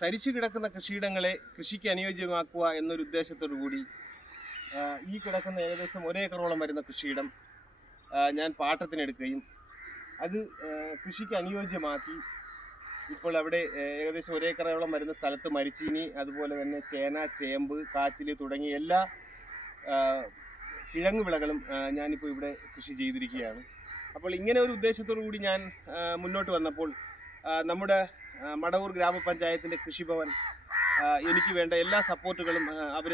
തരിച്ചു കിടക്കുന്ന കൃഷിയിടങ്ങളെ കൃഷിക്ക് അനുയോജ്യമാക്കുക എന്നൊരു ഉദ്ദേശത്തോടു കൂടി ഈ കിടക്കുന്ന ഏകദേശം 1 ഏക്കറോളം വരുന്ന കൃഷിയിടം ഞാൻ പാട്ടത്തിനെടുക്കുകയും അത് കൃഷിക്ക് അനുയോജ്യമാക്കി. ഇപ്പോൾ അവിടെ ഏകദേശം 1 ഏക്കറോളം വരുന്ന സ്ഥലത്ത് മരിച്ചീനി, അതുപോലെ തന്നെ ചേന, ചേമ്പ്, കാച്ചിൽ തുടങ്ങിയ എല്ലാ കിഴങ്ങ് വിളകളും ഞാനിപ്പോൾ ഇവിടെ കൃഷി ചെയ്തിരിക്കുകയാണ്. അപ്പോൾ ഇങ്ങനെ ഒരു ഉദ്ദേശത്തോടു കൂടി ഞാൻ മുന്നോട്ട് വന്നപ്പോൾ നമ്മുടെ മടവൂർ ഗ്രാമപഞ്ചായത്തിൻ്റെ കൃഷിഭവൻ എനിക്ക് വേണ്ട എല്ലാ സപ്പോർട്ടുകളും അവർ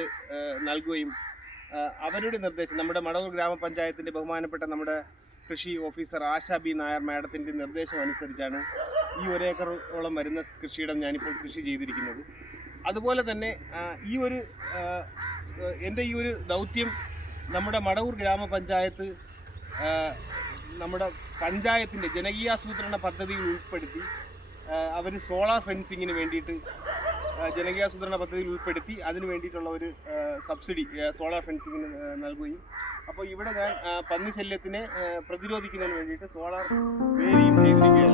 നൽകുകയും അവരുടെ നിർദ്ദേശം, നമ്മുടെ മടവൂർ ഗ്രാമപഞ്ചായത്തിൻ്റെ ബഹുമാനപ്പെട്ട നമ്മുടെ കൃഷി ഓഫീസർ ആശാ ബി നായർ മാഡത്തിൻ്റെ നിർദ്ദേശം അനുസരിച്ചാണ് ഈ 1 ഏക്കറോളം വരുന്ന കൃഷിയിടം ഞാനിപ്പോൾ കൃഷി ചെയ്തിരിക്കുന്നത്. അതുപോലെ തന്നെ എൻ്റെ ഈ ഒരു ദൗത്യം നമ്മുടെ മടവൂർ ഗ്രാമപഞ്ചായത്ത് നമ്മുടെ പഞ്ചായത്തിൻ്റെ ജനകീയാസൂത്രണ പദ്ധതിയിൽ ഉൾപ്പെടുത്തി അവർ സോളാർ ഫെൻസിങ്ങിന് വേണ്ടിയിട്ട് ജനകീയാസൂത്രണ പദ്ധതിയിൽ ഉൾപ്പെടുത്തി അതിന് വേണ്ടിയിട്ടുള്ള ഒരു സബ്സിഡി സോളാർ ഫെൻസിങ്ങിന് നൽകുകയും, അപ്പോൾ ഇവിടെ ഞാൻ പന്നി ശല്യത്തിനെ പ്രതിരോധിക്കുന്നതിന് വേണ്ടിയിട്ട് സോളാർ വേലിയും ചെയ്തിരിക്കുകയാണ്.